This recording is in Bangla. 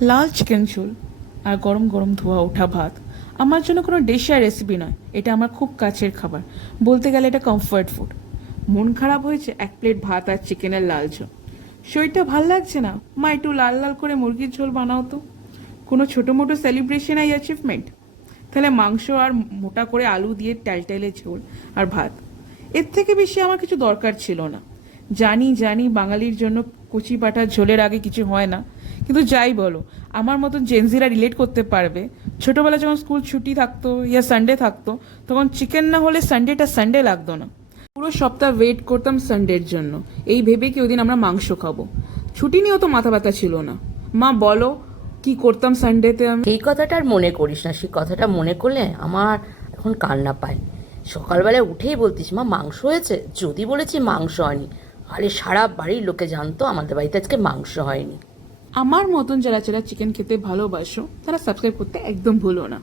লাল চিকেন ঝোল আর গরম গরম ধোয়া ওঠা ভাত আমার জন্য কোনো ডিশ আর রেসিপি নয়, এটা আমার খুব কাছের খাবার। বলতে গেলে এটা কমফর্ট ফুড। মন খারাপ হয়েছে, এক প্লেট ভাত আর চিকেনের লাল ঝোল। শরীরটা ভাল লাগছে না, মা একটু লাল লাল করে মুরগির ঝোল বানাও তো। কোনো ছোটো মোটো সেলিব্রেশন আর অ্যাচিভমেন্ট, তাহলে মাংস আর মোটা করে আলু দিয়ে টালটাইলে ঝোল আর ভাত। এর থেকে বেশি আমার কিছু দরকার ছিল না। জানি জানি বাঙালির জন্য কচি পাঁঠার ঝোলের আগে কিছু হয় না, কিন্তু যাই বলো, আমার মতন জেনজিরা রিলেট করতে পারবে। ছোটবেলা যখন স্কুল ছুটি থাকতো ইয়া সানডে থাকতো, তখন চিকেন না হলে সানডেটা সানডে লাগতো না। পুরো সপ্তাহ ওয়েট করতাম সানডের জন্য, এই ভেবে কি ওদিন আমরা মাংস খাবো। ছুটি নিয়েও তো মাথা ব্যথা ছিল না। মা বলো, কি করতাম সানডেতে আমি? সেই কথাটা আর মনে করিস না। সেই কথাটা মনে করলে আমার এখন কান্না পায়। সকালবেলায় উঠেই বলতিস, মা মাংস হয়েছে? যদি বলেছি মাংস হয়নি, আরে সারা বাড়ির লোকে জানতো আমাদের বাড়িতে আজকে মাংস হয়নি। আমার মতন যারা যারা চিকেন খেতে ভালোবাসো, তারা সাবস্ক্রাইব করতে একদম ভুলো না।